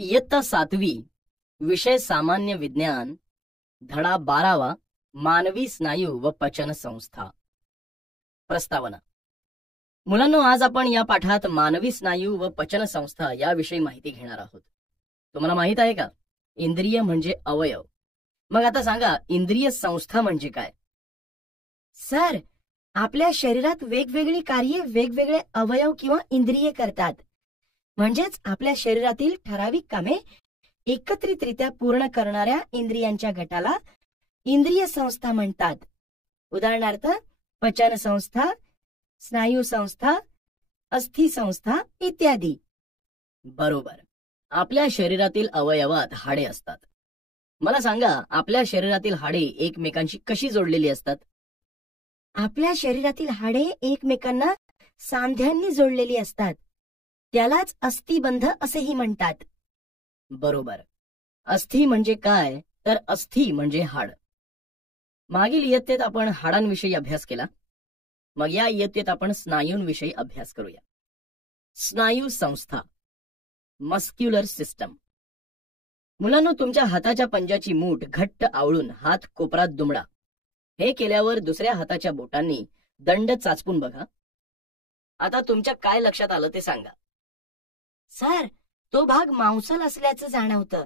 इयत्ता 7वी, विषय सामान्य विज्ञान, धडा 12वा, मानवी स्नायू व पचन संस्था. प्रस्तावना. मुलांनो, आज आपण या पाठात मानवी स्नायू व पचन संस्था याविषयी माहिती घेणार आहोत. तुम्हाला माहित आहे का, इंद्रिय म्हणजे अवयव. मग आता सांगा, इंद्रिय संस्था म्हणजे काय? सर, आपल्या शरीरात वेगवेगळी कार्ये वेगवेगळे अवयव किंवा इंद्रिये करतात. म्हणजेच आपल्या शरीरातील ठराविक कामे एकत्रितरित्या पूर्ण करणाऱ्या इंद्रियांच्या गटाला इंद्रिय संस्था म्हणतात. उदाहरणार्थ, पचन संस्था, स्नायू संस्था, अस्थि संस्था इत्यादी. बरोबर. आपल्या शरीरातील अवयवात हाडे असतात. मला सांगा, आपल्या शरीरातील हाडे एकमेकांशी कशी जोडलेली असतात? आपल्या शरीरातील हाडे एकमेकांना सांध्यांनी जोडलेली असतात. त्यालाच अस्थिबंध असेही म्हणतात. बरोबर. अस्थि म्हणजे काय, तर अस्थि म्हणजे हाड. मागील इयत्तेत आपण हाडांविषयी अभ्यास केला. मग या इयत्तेत आपण स्नायूंविषयी अभ्यास करूया. स्नायू संस्था, मस्क्युलर सिस्टम. मुलांनो, तुमच्या हाताच्या पंजाची मूठ घट्ट आवळून हात कोपरात दुमडा. हे केल्यावर दुसऱ्या हाताच्या बोटांनी दंड चाचपून बघा. आता तुमच्या काय लक्षात आलं ते सांगा. सर, तो भाग मांसल असल्याचं जाणवतं.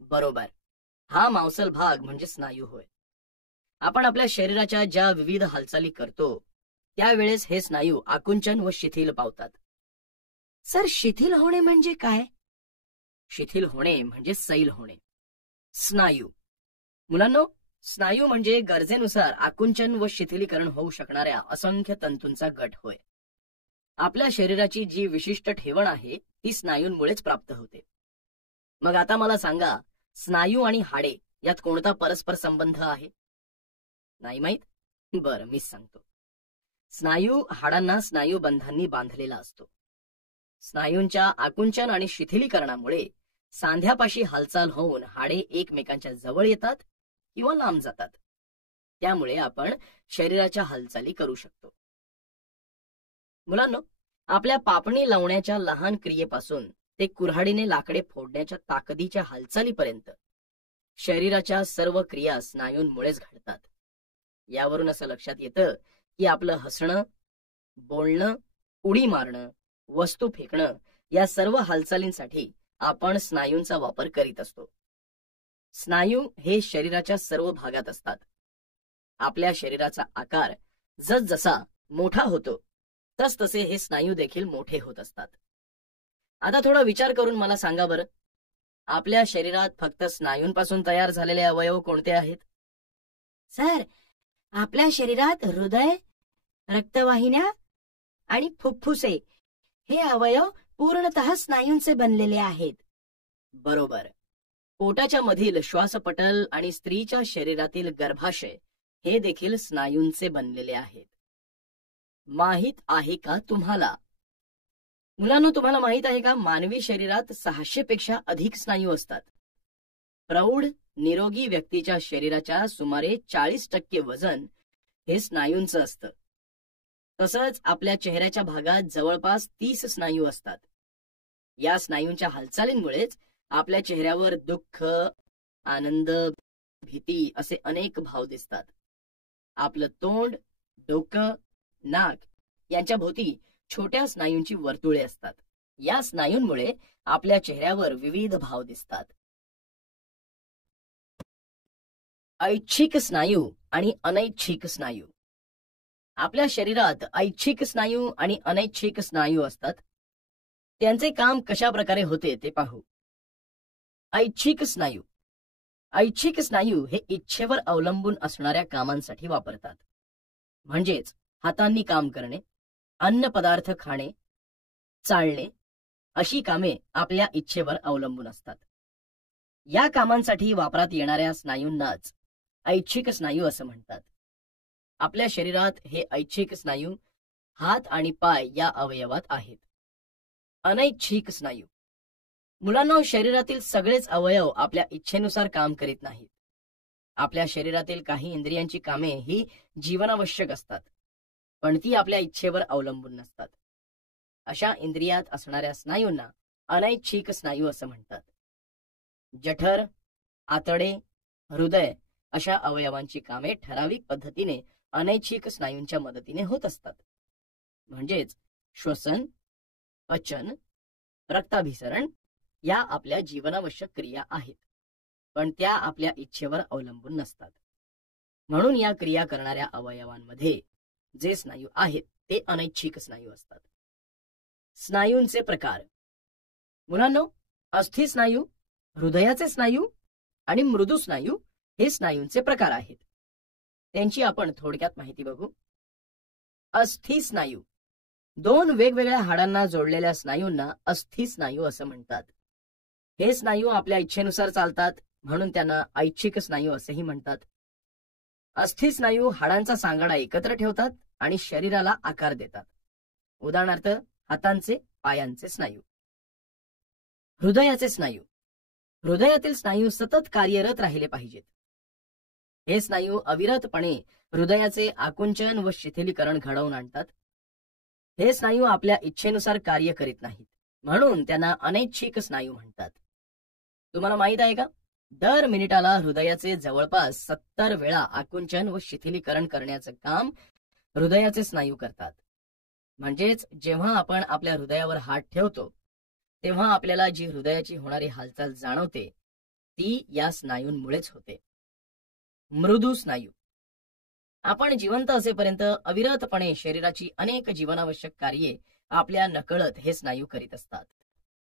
बरोबर. हा मांसल भाग म्हणजे स्नायू होय. आपण आपल्या शरीराच्या ज्या विविध हालचाली करतो त्यावेळेस हे स्नायू आकुंचन व शिथिल पावतात. सर, शिथिल होणे म्हणजे काय? शिथिल होणे म्हणजे सैल होणे. स्नायू. मुलांनो, स्नायू म्हणजे गरजेनुसार आकुंचन व शिथिलीकरण होऊ शकणाऱ्या असंख्य तंतूंचा गट होय. आपल्या शरीराची जी विशिष्ट ठेवण आहे ती स्नायूंमुळेच प्राप्त होते. मग आता मला सांगा, स्नायू आणि हाडे यात कोणता परस्पर संबंध आहे? नाही माहित? बरं, मीच सांगतो. स्नायू हाडांना स्नायूबंधांनी बांधलेला असतो. स्नायूंच्या आकुंचन आणि शिथिलीकरणामुळे सांध्यापाशी हालचाल होऊन हाडे एकमेकांच्या जवळ येतात किंवा लांब जातात. त्यामुळे आपण शरीराच्या हालचाली करू शकतो. मुलांनो, आपल्या पापणी लावण्याच्या लहान क्रियेपासून ते कुऱ्हाडीने लाकडे फोडण्याच्या ताकदीच्या हालचालीपर्यंत शरीराच्या सर्व क्रिया स्नायूंमुळेच घडतात. यावरून असं लक्षात येतं की आपलं हसणं, बोलणं, उडी मारणं, वस्तू फेकणं या सर्व हालचालींसाठी आपण स्नायूंचा वापर करीत असतो. स्नायू हे शरीराच्या सर्व भागात असतात. आपल्या शरीराचा आकार जसजसा मोठा होतो तसतसे हे स्नायू देखील मोठे होत असतात. आता थोडा विचार करून मला सांगा बरं, आपल्या शरीरात फक्त स्नायूंपासून तयार झालेले अवयव कोणते आहेत? सर, आपल्या शरीरात हृदय, रक्तवाहिन्या आणि फुफ्फुसे हे अवयव पूर्णतः स्नायूंचे बनलेले आहेत. बरोबर. पोटाच्या मधील श्वासपटल आणि स्त्रीच्या शरीरातील गर्भाशय हे देखील स्नायूंचे बनलेले आहेत. माहित आहे का तुम्हाला? मुलांनो, तुम्हाला माहित आहे का, मानवी शरीरात 600 पेक्षा अधिक स्नायू असतात. प्रौढ निरोगी व्यक्तीच्या शरीराच्या सुमारे 40% वजन हे स्नायूंचं असतं. तसंच आपल्या चेहऱ्याच्या भागात जवळपास 30 स्नायू असतात. या स्नायूंच्या हालचालींमुळेच आपल्या चेहऱ्यावर दुःख, आनंद, भीती असे अनेक भाव दिसतात. आपलं तोंड, डोकं, नाक यांच्या भोवती छोट्या स्नायूंची वर्तुळे असतात. या स्नायूंमुळे आपल्या चेहऱ्यावर विविध भाव दिसतात. ऐच्छिक स्नायू आणि अनैच्छिक स्नायू. आपल्या शरीरात ऐच्छिक स्नायू आणि अनैच्छिक स्नायू असतात. त्यांचे काम कशा प्रकारे होते ते पाहू. ऐच्छिक स्नायू. ऐच्छिक स्नायू हे इच्छेवर अवलंबून असणाऱ्या कामांसाठी वापरतात. म्हणजेच हातांनी काम करणे, अन्न पदार्थ खाणे, चालणे अशी कामे आपल्या इच्छेवर अवलंबून असतात. या कामांसाठी वापरात येणाऱ्या स्नायूंनाच ऐच्छिक स्नायू असं म्हणतात. आपल्या शरीरात हे ऐच्छिक स्नायू हात आणि पाय या अवयवात आहेत. अनैच्छिक स्नायू. मुलांना, शरीरातील सगळेच अवयव आपल्या इच्छेनुसार काम करीत नाहीत. आपल्या शरीरातील काही इंद्रियांची कामे ही जीवनावश्यक असतात, पण ती आपल्या इच्छेवर अवलंबून नसतात. अशा इंद्रियात असणाऱ्या स्नायूंना अनैच्छिक स्नायू असं म्हणतात. जठर, आतडे, हृदय अशा अवयवांची कामे ठराविक पद्धतीने अनैच्छिक स्नायूंच्या मदतीने होत असतात. म्हणजेच श्वसन, पचन, रक्ताभिसरण या आपल्या जीवनावश्यक क्रिया आहेत, पण त्या आपल्या इच्छेवर अवलंबून नसतात. म्हणून या क्रिया करणाऱ्या अवयवांमध्ये जे स्नायू आहेत ते अनैच्छिक स्नायू असतात. स्नायूंचे प्रकार. मुलांनो, अस्थि स्नायू, हृदयाचे स्नायू आणि मृदू स्नायू हे स्नायूंचे प्रकार आहेत. त्यांची आपण थोडक्यात माहिती बघू. अस्थि स्नायू. दोन वेगवेगळ्या हाडांना जोडलेल्या स्नायूंना अस्थि स्नायू असं म्हणतात. हे स्नायू आपल्या इच्छेनुसार चालतात, म्हणून त्यांना ऐच्छिक स्नायू असेही म्हणतात. अस्थि स्नायू हाडांचा सांगाडा एकत्र ठेवतात आणि शरीराला आकार देतात. उदाहरणार्थ हातांचे, पायांचे स्नायू. हृदयाचे स्नायू. हृदयातील स्नायू सतत कार्यरत राहिले पाहिजेत. हे स्नायू अविरतपणे हृदयाचे आकुंचन व शिथिलीकरण घडवून आणतात. हे स्नायू आपल्या इच्छेनुसार कार्य करीत नाहीत, म्हणून त्यांना अनैच्छिक स्नायू म्हणतात. तुम्हाला माहित आहे का, दर मिनिटाला हृदयाचे जवळपास 70 वेळा आकुंचन व शिथिलीकरण करण्याचं काम हृदयाचे स्नायू करतात. म्हणजेच जेव्हा आपण आपल्या हृदयावर हात ठेवतो तेव्हा आपल्याला जी हृदयाची होणारी हालचाल जाणवते ती या स्नायूंमुळेच होते. मृदू स्नायू. आपण जिवंत असेपर्यंत अविरतपणे शरीराची अनेक जीवनावश्यक कार्ये आपल्या नकळत हे स्नायू करीत असतात.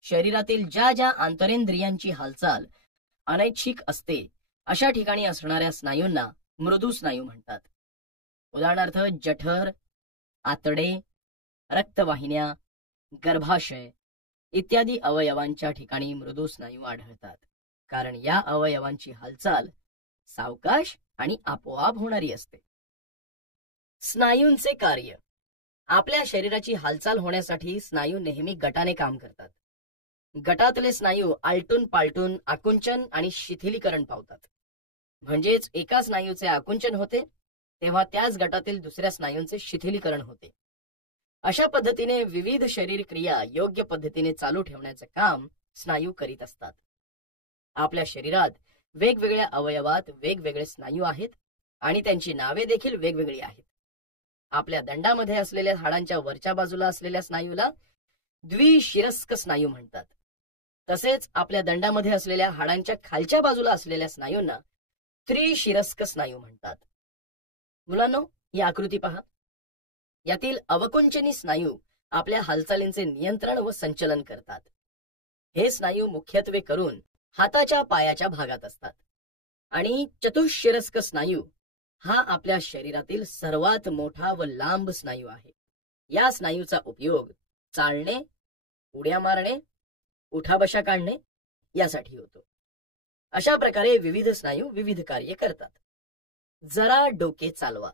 शरीरातील ज्या ज्या आंतरेंद्रियांची हालचाल अनैच्छिक असते अशा ठिकाणी असणाऱ्या स्नायूंना मृदू स्नायू म्हणतात. उदाहरणार्थ जठर, आतडे, रक्तवाहिन्या, गर्भाशय इत्यादी अवयवांच्या ठिकाणी मृदू स्नायू आढळतात, कारण या अवयवांची हालचाल सावकाश आणि आपोआप होणारी असते. स्नायूंचे कार्य. आपल्या शरीराची हालचाल होण्यासाठी स्नायू नेहमी गटाने काम करतात. गटातले स्नायू आलटून पालटून आकुंचन आणि शिथिलीकरण पावतात. म्हणजेच एका स्नायूचे आकुंचन होते तेव्हा त्याच गटातील दुसऱ्या स्नायूंचे शिथिलीकरण होते. अशा पद्धतीने विविध शरीर क्रिया योग्य पद्धतीने चालू ठेवण्याचे काम स्नायू करीत असतात. आपल्या शरीरात वेगवेगळ्या अवयवात वेगवेगळे स्नायू आहेत आणि त्यांची नावे देखील वेगवेगळी आहेत. आपल्या दंडामध्ये असलेल्या हाडांच्या वरच्या बाजूला असलेल्या स्नायूला द्विशिरस्क स्नायू म्हणतात. तसेच आपल्या दंडामध्ये असलेल्या हाडांच्या खालच्या बाजूला असलेल्या स्नायूंना त्रिशिरस्क स्नायू म्हणतात. मुलांनो, ही आकृती पहा. यातील अवकुंचनी स्नायू आपल्या हालचालींचे नियंत्रण व संचलन करतात. हे स्नायू मुख्यत्वे करून हाताच्या पायाच्या भागात असतात. आणि चतुःशिरस्क स्नायू हा आपल्या शरीरातील सर्वात मोठा व लांब स्नायू आहे. या स्नायूचा उपयोग चालणे, उड्या मारणे, उठाबशा काढणे यासाठी होतो. अशा प्रकारे विविध स्नायू विविध कार्य करतात. जरा डोके चालवा.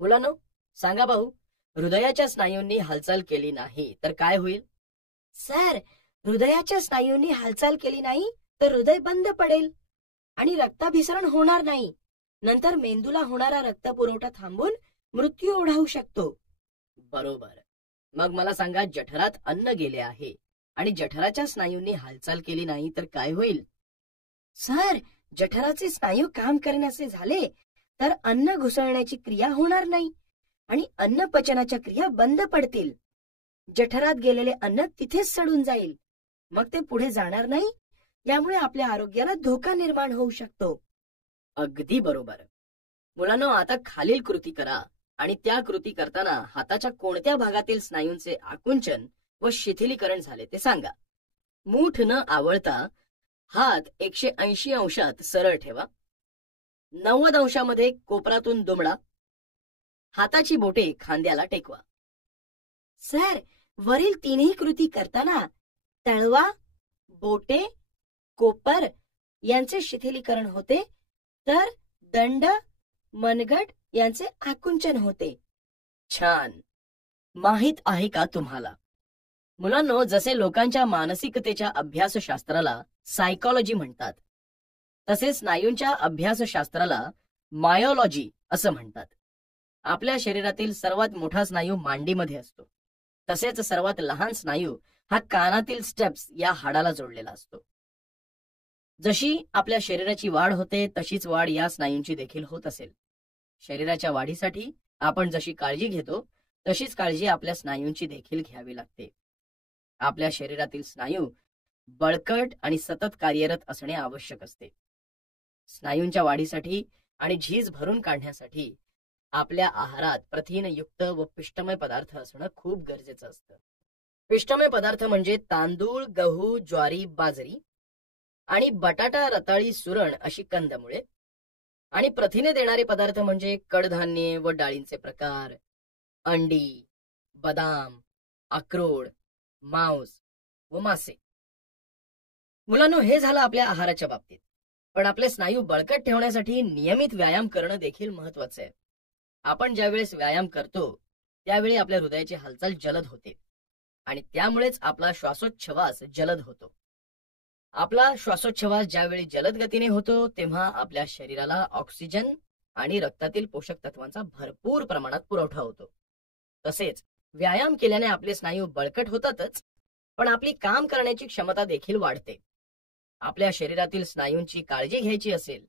मुलांनो, सांगा भाऊ, हृदयाच्या स्नायूंनी हालचाल केली नाही तर काय होईल? सर, हृदयाच्या स्नायूंनी हालचाल केली नाही तर हृदय बंद पडेल आणि रक्ताभिसरण होणार नाही. नंतर मेंदूला होणारा रक्तपुरवठा थांबून मृत्यू ओढावू शकतो. बरोबर. मग मला सांगा, जठरात अन्न गेले आहे आणि जठराच्या स्नायूंनी हालचाल केली नाही तर काय होईल? सर, जठराचे स्नायू काम करण्याचे झाले तर अन्न घुसळण्याची क्रिया होणार नाही आणि अन्न पचनाच्या क्रिया बंद पडतील. जठरात गेलेले अन्न तिथेच सडून जाईल, मग ते पुढे जाणार नाही. यामुळे आपल्या आरोग्याला धोका निर्माण होऊ शकतो. अगदी बरोबर. मुलांनो, आता खालील कृती करा आणि त्या कृती करताना हाताच्या कोणत्या भागातील स्नायूंचे आकुंचन व शिथिलीकरण झाले ते सांगा. मूठ न आवळता हात 180 अंशात सरळ ठेवा. 90 अंशामध्ये कोपरातून दुमडा. हाताची बोटे खांद्याला टेकवा. सर, वरील तीनही कृती करताना तळवा, बोटे, कोपर यांचे शिथिलीकरण होते तर दंड, मनगट यांचे आकुंचन होते. छान. माहित आहे का तुम्हाला? मुलांनो, जसे लोकांच्या मानसिकतेच्या अभ्यासशास्त्राला सायकॉलॉजी म्हणतात, तसे स्नायूंच्या अभ्यासशास्त्राला मायोलॉजी असं म्हणतात. आपल्या शरीरातील सर्वात मोठा स्नायू मांडीमध्ये असतो. तसेच सर्वात लहान स्नायू हा कानातील स्टेप्स या हाडाला जोडलेला असतो. जशी आपल्या शरीराची वाढ होते तशीच वाढ या स्नायूंची देखील होत असेल. शरीराच्या वाढीसाठी आपण जशी काळजी घेतो तशीच काळजी आपल्या स्नायूंची देखील घ्यावी लागते. आपल्या शरीरातील स्नायू बळकट आणि सतत कार्यरत असणे आवश्यक असते. स्नायूंच्या वाढीसाठी आणि झीज भरून काढण्यासाठी आपल्या आहारात प्रथिनयुक्त व पिष्टमय पदार्थ असणं खूप गरजेचं असतं. पिष्टमय पदार्थ म्हणजे तांदूळ, गहू, ज्वारी, बाजरी आणि बटाटा, रताळी, सुरण अशी कंदमुळे. आणि प्रथिने देणारे पदार्थ म्हणजे कडधान्ये व डाळींचे प्रकार, अंडी, बदाम, अक्रोड, मांस व मासे. मुलांनो, हे झालं आपल्या आहाराच्या बाबतीत. पण आपले स्नायू बळकट ठेवण्यासाठी नियमित व्यायाम करणं देखील महत्वाचं आहे. आपण ज्यावेळेस व्यायाम करतो त्यावेळी आपल्या हृदयाची हालचाल जलद होते आणि त्यामुळेच आपला श्वासोच्छवास जलद होतो. आपला श्वासोच्छवास ज्यावेळी जलद गतीने होतो तेव्हा आपल्या शरीराला ऑक्सिजन आणि रक्तातील पोषक तत्वांचा भरपूर प्रमाणात पुरवठा होतो. तसेच व्यायाम केल्याने आपले स्नायू बळकट होतातच, पण आपली काम करण्याची क्षमता देखील वाढते. आपल्या शरीरातील स्नायूंची काळजी घ्यायची असेल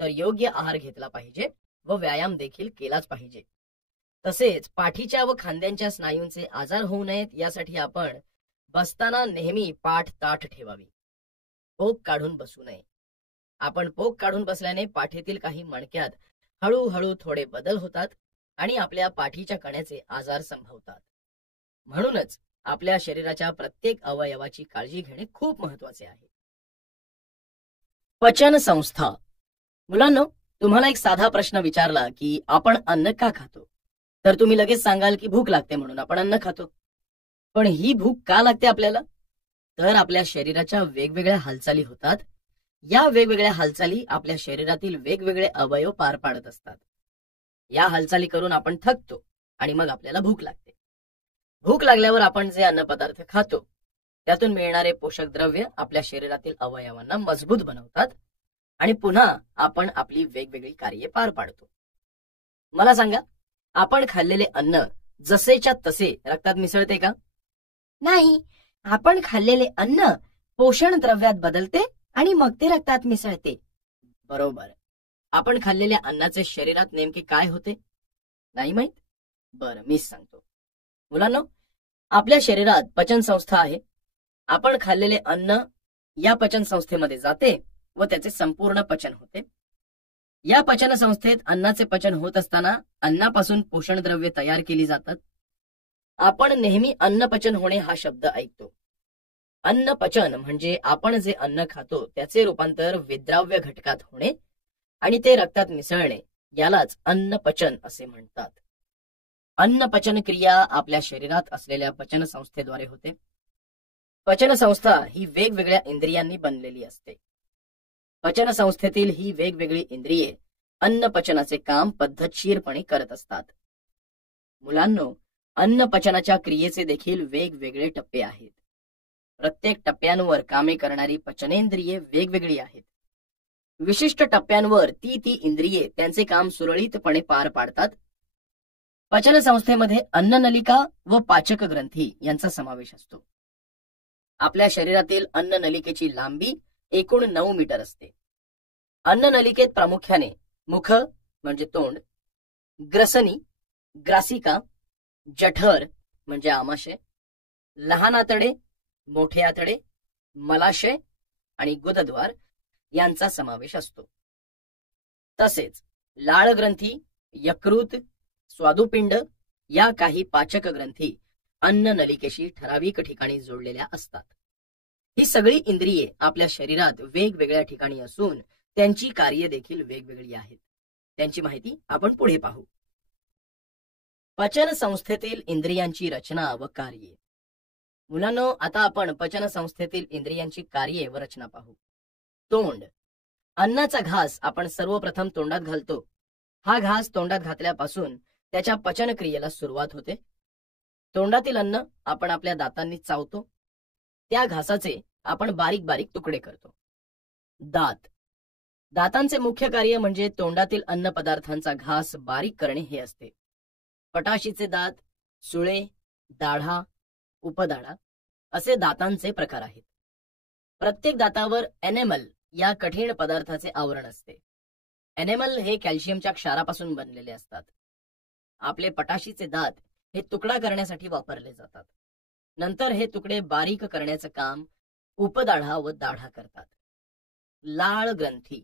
तर योग्य आहार घेतला पाहिजे व व्यायाम देखील केलाच पाहिजे. तसेच पाठीच्या व खांद्यांच्या स्नायूंचे आजार होऊ नयेत यासाठी आपण बसताना नेहमी पाठ ताठ ठेवावी. पोक काढून बसू नये. आपण पोक काढून बसल्याने पाठीतील काही मणक्यात हळूहळू थोडे बदल होतात आणि आपल्या पाठीच्या कण्याचे आजार संभवतात. म्हणूनच आपल्या शरीराच्या प्रत्येक अवयवाची काळजी घेणे खूप महत्वाचे आहे. पचन संस्था. मुलांनो, तुम्हाला एक साधा प्रश्न विचारला की आपण अन्न का खातो, तर तुम्ही लगेच सांगाल की भूक लागते म्हणून आपण अन्न खातो. पण ही भूक का लागते आपल्याला? तर आपल्या शरीराच्या वेगवेगळ्या हालचाली होतात. या वेगवेगळ्या हालचाली आपल्या शरीरातील वेगवेगळे अवयव पार पाडत असतात. या हालचाली करून आपण थकतो आणि मग आपल्याला भूक लागते. भूक लागल्यावर आपण जे अन्नपदार्थ खातो त्यातून मिळणारे पोषक द्रव्य आपल्या शरीरातील अवयवांना मजबूत बनवतात आणि पुन्हा आपण आपली वेगवेगळी कार्ये पार पाडतो. मला सांगा, आपण खाल्लेले अन्न जसेच्या तसे रक्तात मिसळते का? नाही, आपण खाल्लेले अन्न पोषण द्रव्यात बदलते आणि मग ते रक्तात मिसळते. बरोबर. आपण खाल्लेल्या अन्नाचे शरीरात नेमके काय होते नाही माहित? बरं, मीच सांगतो. मुलांनो, आपल्या शरीरात पचन संस्था आहे. आपण खाल्लेले अन्न या पचन संस्थेमध्ये जाते व त्याचे संपूर्ण पचन होते. या पचन संस्थेत अन्नाचे पचन होत असताना अन्नापासून पोषण द्रव्ये तयार केली जातात. आपण नेहमी अन्न पचन होणे हा शब्द ऐकतो. अन्न पचन म्हणजे आपण जे अन्न खातो त्याचे रूपांतर विद्राव्य घटकात होणे आणि ते रक्तात मिसळणे, यालाच अन्न पचन असे म्हणतात. अन्न पचन क्रिया आपल्या शरीरात असलेल्या पचन संस्थेद्वारे होते. पचन संस्था ही वेगवेगळ्या इंद्रियांनी बनलेली असते. पचन संस्थेतील ही वेगवेगळी इंद्रिये अन्न पचनाचे काम पद्धतशीरपणे करत असतात. मुलांनो, अन्न पचनाच्या क्रियेचे देखील वेगवेगळे टप्पे आहेत. प्रत्येक टप्प्यांवर कामे करणारी पचनेंद्रिये वेगवेगळी आहेत. विशिष्ट टप्प्यांवर ती इंद्रिये त्यांचे काम सुरळीतपणे पार पाडतात. पचन संस्थेमध्ये अन्ननलिका व पाचक ग्रंथी यांचा समावेश असतो. आपल्या शरीरातील अन्ननलिकेची लांबी एकूण 9 मीटर असते. अन्ननलिकेत प्रामुख्याने मुख म्हणजे तोंड, ग्रसनी, ग्रासिका, जठर म्हणजे आमाशय, लहान आतडे, मोठे आतडे, मलाशय आणि गुदद्वार यांचा समावेश असतो. तसेच लाळ ग्रंथी, यकृत, स्वादुपिंड या काही पाचक ग्रंथी अन्ननलिकेशी ठराविक ठिकाणी जोडलेल्या असतात. ही सगळी इंद्रिये आपल्या शरीरात वेगवेगळ्या ठिकाणी असून त्यांची कार्ये देखील वेगवेगळी आहेत. त्यांची माहिती आपण पुढे पाहू. पचन संस्थेतील इंद्रियांची रचना व कार्ये. मुलांनो, आता आपण पचन संस्थेतील इंद्रियांची कार्ये व रचना पाहू. तोंड. अन्नाचा घास आपण सर्वप्रथम तोंडात घालतो. हा घास तोंडात घातल्यापासून त्याच्या पचन क्रियेला सुरुवात होते. तोंडातील अन्न आपण आपल्या दातांनी चावतो. त्या घासाचे आपण बारीक बारीक तुकडे करतो. दात. दातांचे मुख्य कार्य म्हणजे तोंडातील अन्न पदार्थांचा घास बारीक करणे हे असते. पटाशीचे दात, सुळे, दाढा, उपदाढा असे दातांचे प्रकार आहेत. प्रत्येक दातावर एनेमल या कठीण पदार्थाचे आवरण असते. एनेमल हे कॅल्शियमच्या क्षारापासून बनलेले असतात. आपले पटाशीचे दात हे तुकडा करण्यासाठी वापरले जातात. नंतर हे तुकडे बारीक करण्याचं काम उपदाढा व दाढा करतात. लाळ ग्रंथी.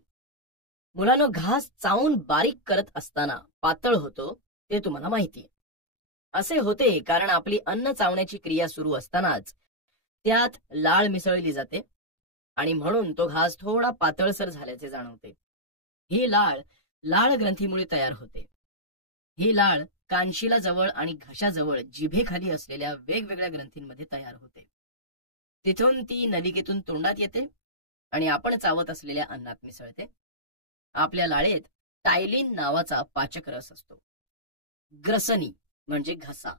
मुलांनो, घास चावून बारीक करत असताना पातळ होतो ते तुम्हाला माहितीये. असे होते कारण आपली अन्न चावण्याची क्रिया सुरू असतानाच त्यात लाळ मिसळली जाते आणि म्हणून तो घास थोडा पातळसर झाल्याचे जाणवते. ही लाळ लाळ ग्रंथीमुळे तयार होते. ही लाळ कानशिलाजवळ आणि घशाजवळ जिभेखाली असलेल्या वेगवेगळ्या ग्रंथींमध्ये तयार होते. तिथून ती नलिकेतून तोंडात येते आणि आपण चावत असलेल्या अन्नात मिसळते. आपल्या लाळेत टायलिन नावाचा पाचक रस असतो. ग्रसनी म्हणजे घसा.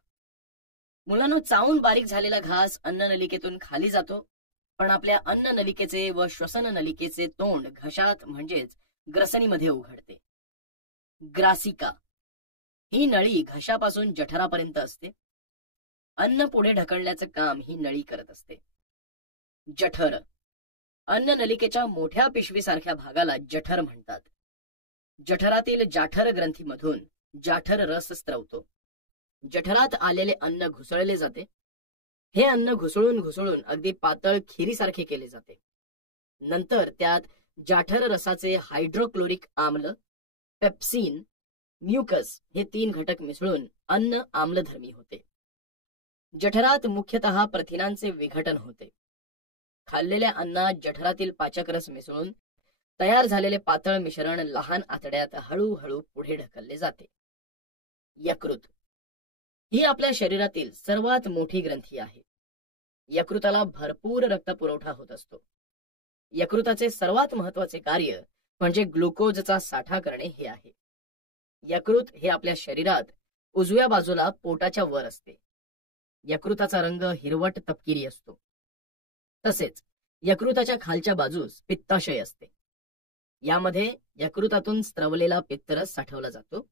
मुलांनो, चावून बारीक झालेला घास अन्न नलिकेतून खाली जातो, पण आपल्या अन्न नलिकेचे व श्वसन नलिकेचे तोंड घशात म्हणजेच ग्रसनीमध्ये उघडते. ग्रासिका. ही नळी घशापासून जठरापर्यंत असते. अन्न पुढे ढकलण्याचं काम ही नळी करत असते. जठर. अन्न नलिकेच्या मोठ्या पिशवीसारख्या भागाला जठर म्हणतात. जठरातील जाठर ग्रंथीमधून जाठर रस स्त्रवतो. जठरात आलेले अन्न घुसळले जाते. हे अन्न घुसळून घुसळून अगदी पातळ खिरीसारखे केले जाते. नंतर त्यात जाठर रसाचे हायड्रोक्लोरिक आम्ल, पेप्सिन, म्युकस हे 3 घटक मिसळून अन्न आम्लधर्मी होते. जठरात मुख्यतः प्रथिनांचे विघटन होते. खाल्लेल्या अन्नात जठरातील पाचकरस मिसळून तयार झालेले पातळ मिश्रण लहान आतड्यात हळूहळू पुढे ढकलले जाते. यकृत. ही आपल्या शरीरातील सर्वात मोठी ग्रंथी आहे. यकृताला भरपूर रक्तपुरवठा होत असतो. यकृताचे सर्वात महत्वाचे कार्य म्हणजे ग्लुकोजचा साठा करणे हे आहे. यकृत हे आपल्या शरीरात उजव्या बाजूला पोटाच्या वर असते. यकृताचा रंग हिरवट तपकिरी असतो. तसेच यकृताच्या खालच्या बाजूस पित्ताशय असते. यामध्ये यकृतातून स्त्रवलेला पित्तरस साठवला जातो.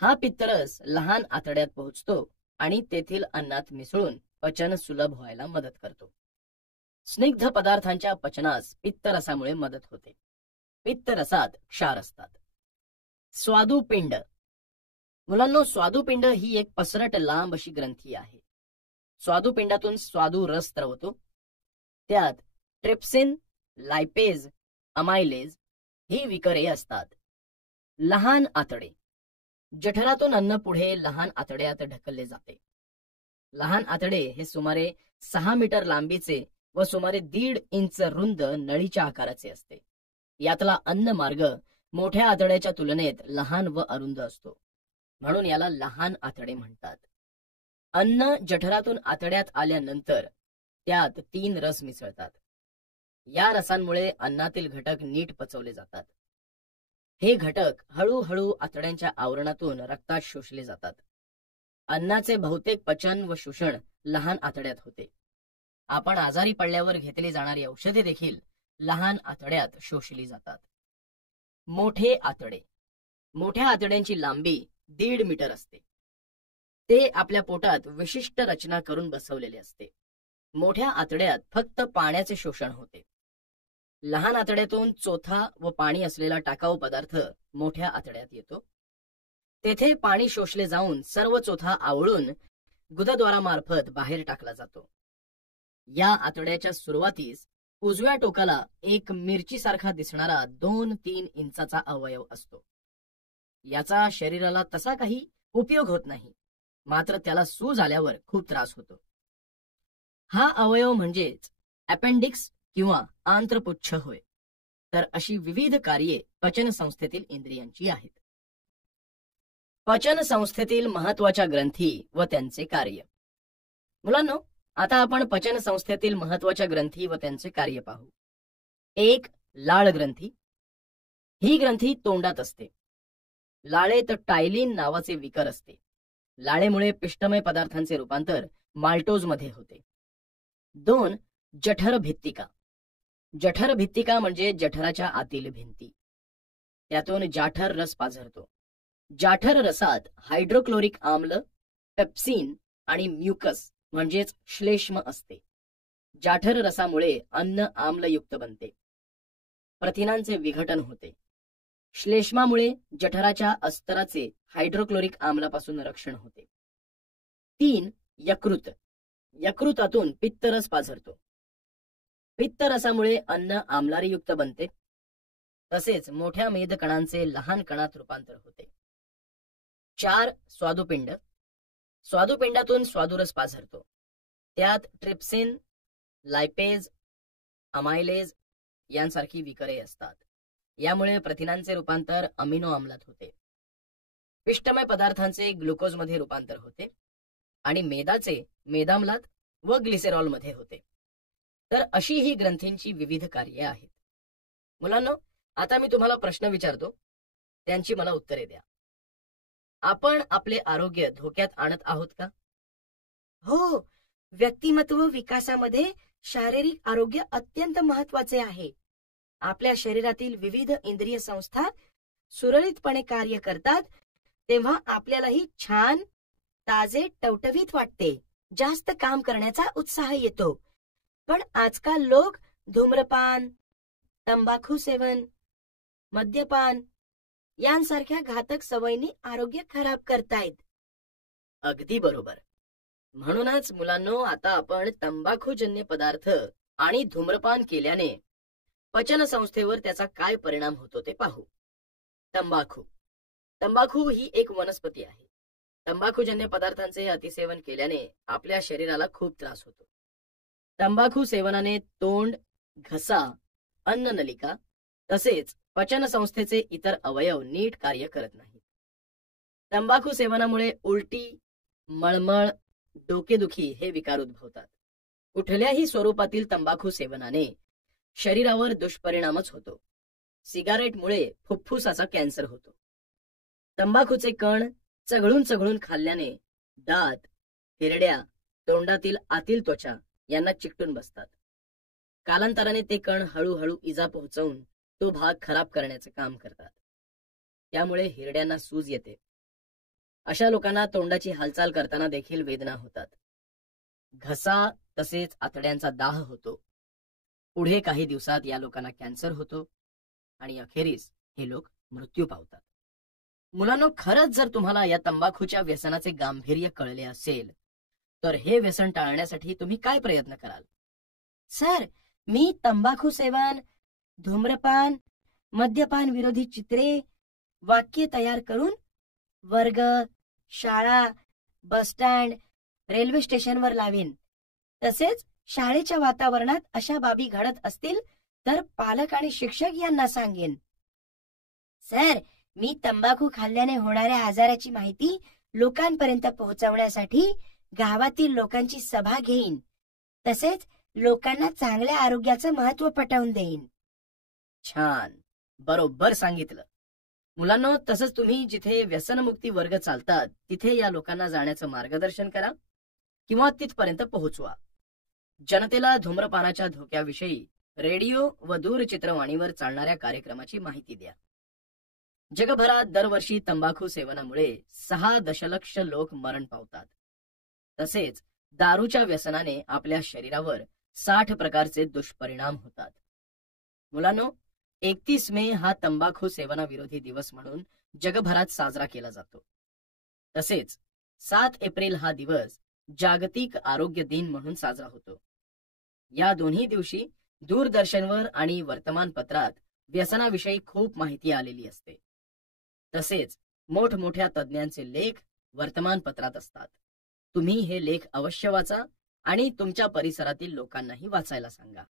हा पित्तरस लहान आतड्यात पोहोचतो आणि तेथील अन्नात मिसळून पचन सुलभ व्हायला मदत करतो. स्निग्ध पदार्थांच्या पचनास पित्तरसामुळे मदत होते. पित्तरसात क्षार असतात. स्वादुपिंड. मुलांनो, स्वादुपिंड ही एक पसरट लांब अशी ग्रंथी आहे. स्वादुपिंडातून स्वादू रस स्त्रवतो. त्यात ट्रिप्सिन, लायपेज, अमायलेज ही विकरे असतात. लहान आतडे. जठरातून अन्न पुढे लहान आतड्यात ढकलले जाते. लहान आतडे हे सुमारे 6 मीटर लांबीचे व सुमारे 1.5 इंच रुंद नळीच्या आकाराचे असते. यातला अन्न मार्ग मोठ्या आतड्याच्या तुलनेत लहान व अरुंद असतो, म्हणून याला लहान आतडे म्हणतात. अन्न जठरातून आतड्यात आल्यानंतर त्यात 3 रस मिसळतात. या रसांमुळे अन्नातील घटक नीट पचवले जातात. हे घटक हळूहळू आतड्यांच्या आवरणातून रक्तात शोषले जातात. अन्नाचे बहुतेक पचन व शोषण लहान आतड्यात होते. आपण आजारी पडल्यावर घेतली जाणारी औषधे देखील लहान आतड्यात शोषली जातात. मोठे आतडे. मोठ्या आतड्यांची लांबी 1.5 मीटर असते. ते आपल्या पोटात विशिष्ट रचना करून बसवलेले असते. मोठ्या आतड्यात फक्त पाण्याचे शोषण होते. लहान आतड्यातून चोथा व पाणी असलेला टाकाऊ पदार्थ मोठ्या आतड्यात येतो. तेथे पाणी शोषले जाऊन सर्व चोथा आवळून गुदद्वारामार्फत बाहेर टाकला जातो. या आतड्याच्या सुरुवातीस उजव्या टोकाला एक मिरचीसारखा दिसणारा 2-3 इंचाचा अवयव असतो. याचा शरीराला तसा काही उपयोग होत नाही, मात्र त्याला सूज आल्यावर खूप त्रास होतो. हा अवयव म्हणजेच अपेंडिक्स किंवा आंत्रपुच्छ होय. तर अशी विविध कार्ये पचन संस्थेतील इंद्रियांची आहेत. पचन संस्थेतील महत्वाच्या ग्रंथी व त्यांचे कार्य. मुलांनो, आता आपण पचन संस्थेतील महत्वाच्या ग्रंथी व त्यांचे कार्य पाहू. 1. लाळ ग्रंथी. ही ग्रंथी तोंडात असते. लाळेत टायलिन नावाचे विकर असते. लाळेमुळे पिष्टमय पदार्थांचे रूपांतर माल्टोजमध्ये होते. 2. जठर भित्तिका. जठर भित्तिका म्हणजे जठराच्या आतील भिंती. त्यातून जाठर रस पाझरतो. जाठर रसात हायड्रोक्लोरिक आम्ल, पेप्सिन आणि म्युकस म्हणजेच श्लेष्म असते. जाठर रसामुळे अन्न आम्लयुक्त बनते. प्रथिनांचे विघटन होते. श्लेष्मामुळे जठराच्या अस्तराचे हायड्रोक्लोरिक आम्लापासून रक्षण होते. 3. यकृत. यकृतातून पित्तरस पाझरतो. पित्तरसामुळे अन्न आम्लारीयुक्त बनते. तसेच मोठ्या मेदकणांचे लहान कणात रूपांतर होते. 4. स्वादुपिंड. स्वादुपिंडातून स्वादुरस पाझरतो. त्यात ट्रिप्सिन, लायपेज, अमायलेज यांसारखी विकरे असतात. यामुळे प्रथिनांचे रूपांतर अमिनो आम्लात होते. पिष्टमय पदार्थांचे ग्लुकोजमध्ये रूपांतर होते आणि मेदाचे मेदाम्लात व ग्लिसेरॉलमध्ये होते. तर अशी ही ग्रंथींची विविध कार्ये आहेत. मुलांनो, आता मी तुम्हाला प्रश्न विचारतो, त्यांची मला उत्तरे द्या. आपण आपले आरोग्य धोक्यात आणत आहोत का? हो, व्यक्तिमत्व विकासामध्ये शारीरिक आरोग्य अत्यंत महत्वाचे आहे. आपल्या शरीरातील विविध इंद्रिय संस्था सुरळीतपणे कार्य करतात तेव्हा आपल्यालाही छान, ताजे, टवटवीत वाटते. जास्त काम करण्याचा उत्साह येतो. पण आजकाल लोक धूम्रपान, तंबाखू सेवन, मद्यपान यांसारख्या घातक सवयींनी आरोग्य खराब करतायत. अगदी बरोबर. म्हणूनच मुलांनो, आता आपण तंबाखूजन्य पदार्थ आणि धूम्रपान केल्याने पचन संस्थेवर त्याचा काय परिणाम होतो ते पाहू. तंबाखू. तंबाखू ही एक वनस्पती आहे. तंबाखूजन्य पदार्थांचे अतिसेवन केल्याने आपल्या शरीराला खूप त्रास होतो. तंबाखू सेवनाने तोंड, घसा, अन्ननलिका तसेच पचन संस्थेचे इतर अवयव नीट कार्य करत नाहीत. तंबाखू सेवनामुळे उलटी, मळमळ, डोकेदुखी हे विकार उद्भवतात. कुठल्याही स्वरूपातील तंबाखू सेवनाने शरीरावर दुष्परिणामच होतो. सिगारेटमुळे फुफ्फुसाचा कॅन्सर होतो. तंबाखूचे कण चघळून चघळून खाल्ल्याने दात, हिरड्या, तोंडातील आतील त्वचा यांना चिकटून बसतात. कालांतराने ते कण हळूहळू इजा पोहोचवून तो भाग खराब करण्याचे काम करतात. त्यामुळे हिरड्यांना सूज येते. अशा लोकांना तोंडाची हालचाल करताना देखील वेदना होतात. घसा तसेच आतड्यांचा दाह होतो. पुढे काही दिवसात या लोकांना कॅन्सर होतो आणि अखेरीस हे लोक मृत्यू पावतात. मुलांनो, खरंच जर तुम्हाला या तंबाखूच्या व्यसनाचे गांभीर्य कळले असेल तर हे व्यसन टाळण्यासाठी तुम्ही काय प्रयत्न कराल? सर, मी तंबाखू सेवन, धूम्रपान, मद्यपान विरोधी चित्रे, वाक्य तयार करून वर्ग, शाळा, बसस्टँड, रेल्वे स्टेशनवर लावीन. तसेच शाळेच्या वातावरणात अशा बाबी घडत असतील तर पालक आणि शिक्षक यांना सांगेन. सर, मी तंबाखू खाल्ल्याने होणाऱ्या आजाराची माहिती लोकांपर्यंत पोहोचवण्यासाठी गावातील लोकांची सभा घेईन. तसेच लोकांना चांगल्या आरोग्याचं महत्त्व पटवून देईन. छान, बरोबर सांगितलं. मुलांनो, तसंच तुम्ही जिथे व्यसनमुक्ती वर्ग चालतात तिथे या लोकांना जाण्याचं मार्गदर्शन करा किंवा तिथपर्यंत पोहोचवा. जनतेला धूम्रपानाच्या धोक्याविषयी रेडिओ व दूरचित्रवाणीवर चालणाऱ्या कार्यक्रमाची माहिती द्या. जगभरात दरवर्षी तंबाखू सेवनामुळे 6 दशलक्ष लोक मरण पावतात. तसेच दारूच्या व्यसनाने आपल्या शरीरावर 60 प्रकारचे दुष्परिणाम होतात. मुलांनो, 31 मे हा तंबाखू सेवनाविरोधी दिवस म्हणून जगभरात साजरा केला जातो. तसेच 7 एप्रिल हा दिवस जागतिक आरोग्य दिन म्हणून साजरा होतो. या दोन्ही दिवशी दूरदर्शनवर आणि वर्तमानपत्रात व्यसनाविषयी खूप माहिती आलेली असते. तसेच मोठमोठ्या तज्ज्ञांचे लेख वर्तमानपत्रात असतात. तुम्ही हे लेख अवश्य वाचा आणि तुमच्या परिसरातील लोकांनाही वाचायला सांगा.